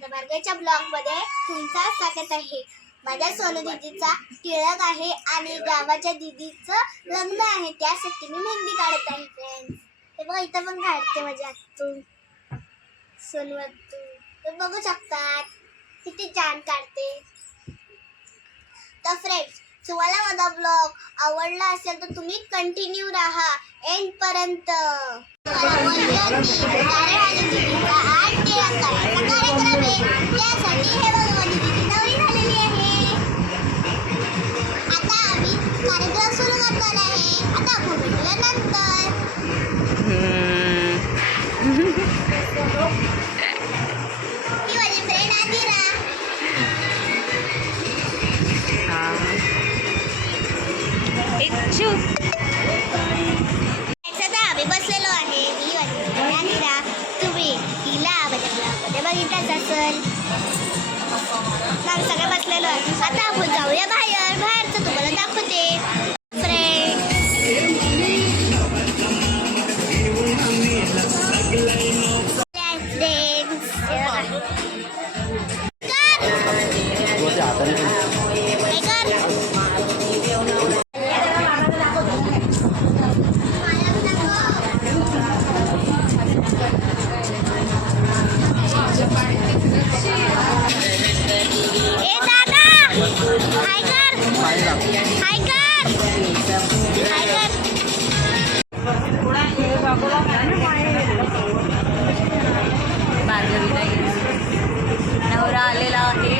मार्गाच्या ब्लॉग मध्ये तुमचं स्वागत आहे। माझ्या सोनू दीदीचा टिळक आहे आणि गावाच्या दीदीचं लग्न आहे, त्यासाठी मी मेहंदी काढत आहे फ्रेंड्स। हे बघा इथं पण काढते माझी आतू सोनू आतू, तर बघू शकतात किती छान काढते। तर फ्रेंड्स, तुम्हाला माझा ब्लॉग आवडला असेल तर तुम्ही कंटिन्यू राहा एंड पर्यंत। कार्यक्रम सुरू करणार आहे, आता आपण भेटल्यानंतर ही माझी फ्रेंड आदिरा। आम्ही बसलेलो आहे, ही माझी फ्रेंड आदिरा। तुम्ही हिला बघितलं बघितलंच असेल, आम्ही सगळे बसलेलो आहे। आता आपण जाऊया बाहेर, बाहेरचं तुम्हाला दाखवते नवरा आलेला आहे।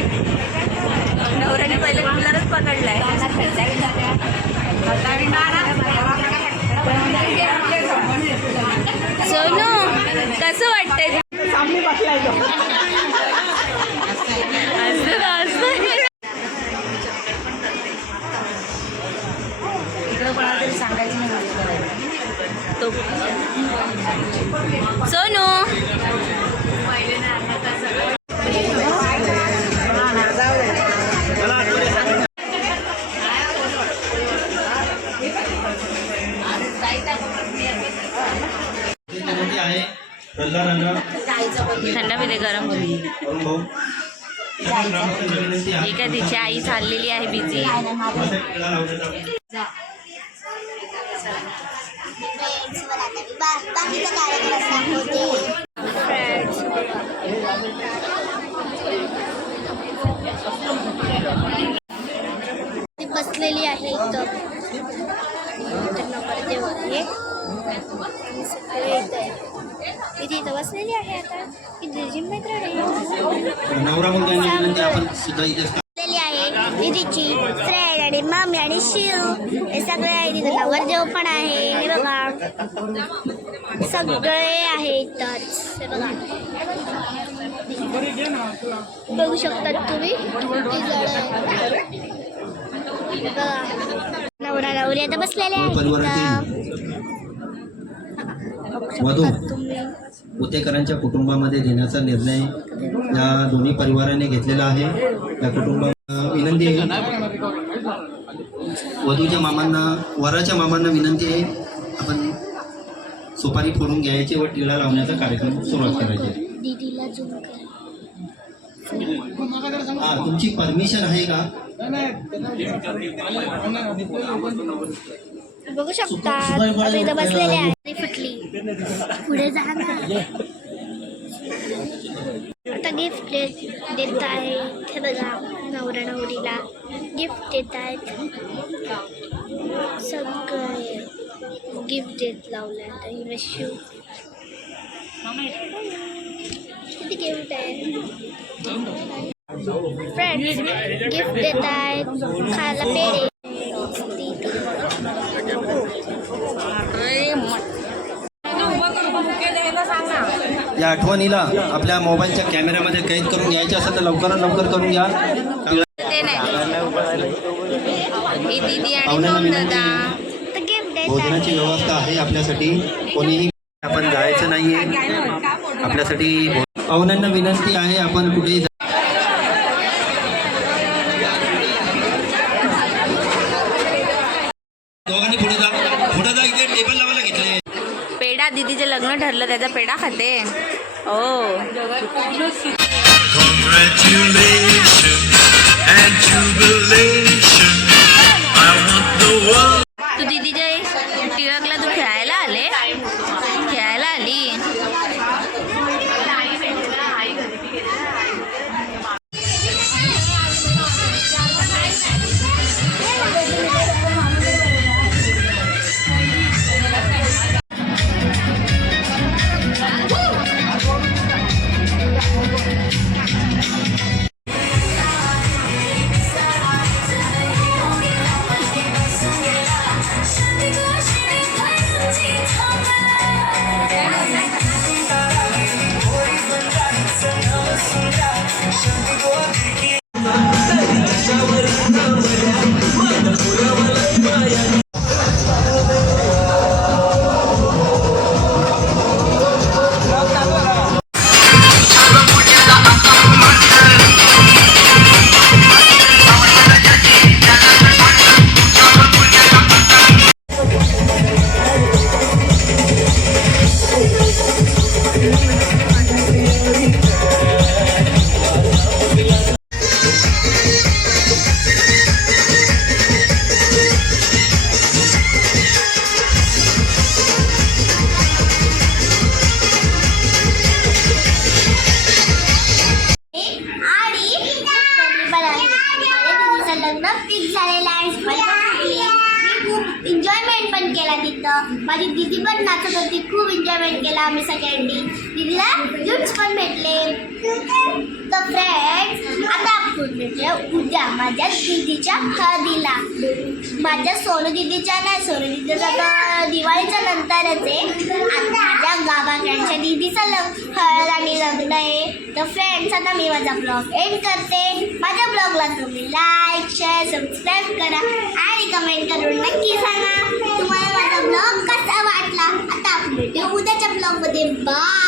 नवऱ्याने पहिले मुलालाच पकडलाय। सोनू कसं वाटतंय? सांगायचं सोनू थंड पिले गरम ठीक आहे। तिची आई चाललेली आहे बिझी। ती बसलेली आहे इथं, नवरदेव आहे सगळे इथे इथं बसलेली आहे। आता ही मैत्रीण आहे, दीदीची फ्रेंड आणि मम्मी आणि शिरू हे सगळे आहे। तिथं नवरदेव पण आहे, हे बघा सगळे आहे इथंच, हे बघा बघू शकतात तुम्ही। नवरा नवरी आता बसलेले आहेत। वधू पुतेकरांच्या कुटुंबामध्ये देण्याचा निर्णय या दोन्ही परिवाराने घेतलेला आहे। या कुटुंबाला विनंती आहे, वधूच्या मामांना वराच्या मामांना विनंती आहे, आपण सुपारी फोडून घ्यायची व टिळा लावण्याचा कार्यक्रम सुरुवात करायची। तुमची परमिशन आहे का? बघू शकता इथं बसलेले आहे। फुटली पुढे जा ना। आता गिफ्ट देत आहे, हे बघा नवरा नवरीला गिफ्ट देत आहेत, सगळे गिफ्ट देत लावले। आता ही मशी किती गिफ्ट आहे फ्रेंड्स, गिफ्ट देत आहेत, खायला पेढे। या आठवणीला आपल्या मोबाईलच्या कॅमेऱ्यामध्ये कैद करून घ्यायचे असेल तर लवकरात लवकर करून घ्या। भोजनाची व्यवस्था आहे आपल्यासाठी, कोणीही आपण जायचं नाहीये आपल्यासाठी। पाहुण्यांना विनंती आहे, आपण कुठेही दोघांनी पुढे जा, इथे टेबल लावायला घेतले। पेढा दीदीचे लग्न ठरलं, त्याचा पेढा खाते। ओ लग्न फिक्स झालेलं आहे. मी खूप एन्जॉयमेंट पण केला तिथं. माझी दीदी पण नाचत होती. खूप एन्जॉयमेंट केला आम्ही सगळ्यांनी. दीदीला गिफ्ट्स पण भेटले. तर फ्रेंड्स, आता आपण भेटूया उद्या माझ्या दीदीच्या हळदीला. माझ्या सोनू दीदीच्या नाही, सोनू दीदीचा तर दिवाळीच्या नंतरच आहे. आता माझ्या गावाकडच्या दीदीचं हळद आणि लग्न आहे. तर फ्रेंड्स, आता मी माझा ब्लॉग एंड करते. माझ्या ब्लॉगला तुम्ही लाईक, शेअर, सबस्क्राईब करा आणि कमेंट करून नक्की सांगा तुम्हाला माझा ब्लॉग कसा वाटला. आता आपण भेटू उद्याच्या ब्लॉगमध्ये. बाय.